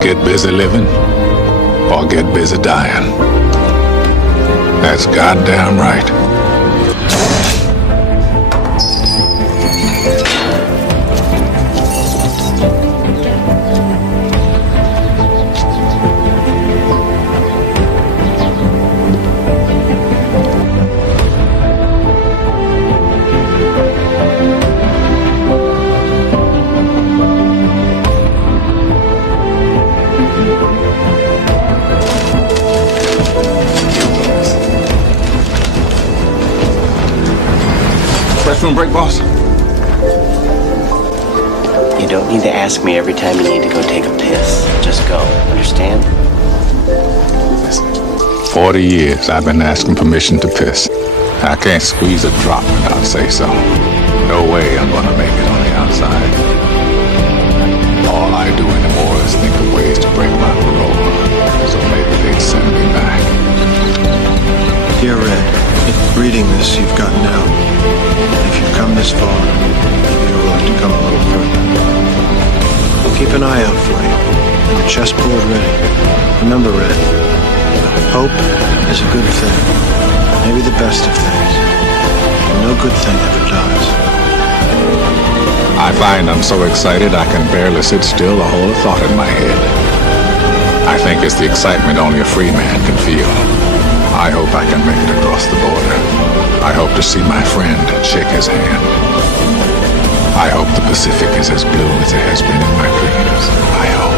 Get busy living or get busy dying. That's goddamn right. Restroom break, boss? You don't need to ask me every time you need to go take a piss. Just go. Understand? Listen, 40 years I've been asking permission to piss. I can't squeeze a drop without say-so. No way I'm gonna make it on the outside. All I do anymore is think of ways to break my parole. So maybe they'd send me back. Dear Red, reading this, you've gotten out. If you've come this far, maybe you're willing to come a little further. We'll keep an eye out for you, and the chessboard ready. Remember, Red, hope is a good thing, maybe the best of things, and no good thing ever dies. I find I'm so excited I can barely sit still or hold a thought in my head. I think it's the excitement only a free man can feel. I hope I can make it across the border. I hope to see my friend and shake his hand. I hope the Pacific is as blue as it has been in my dreams. I hope.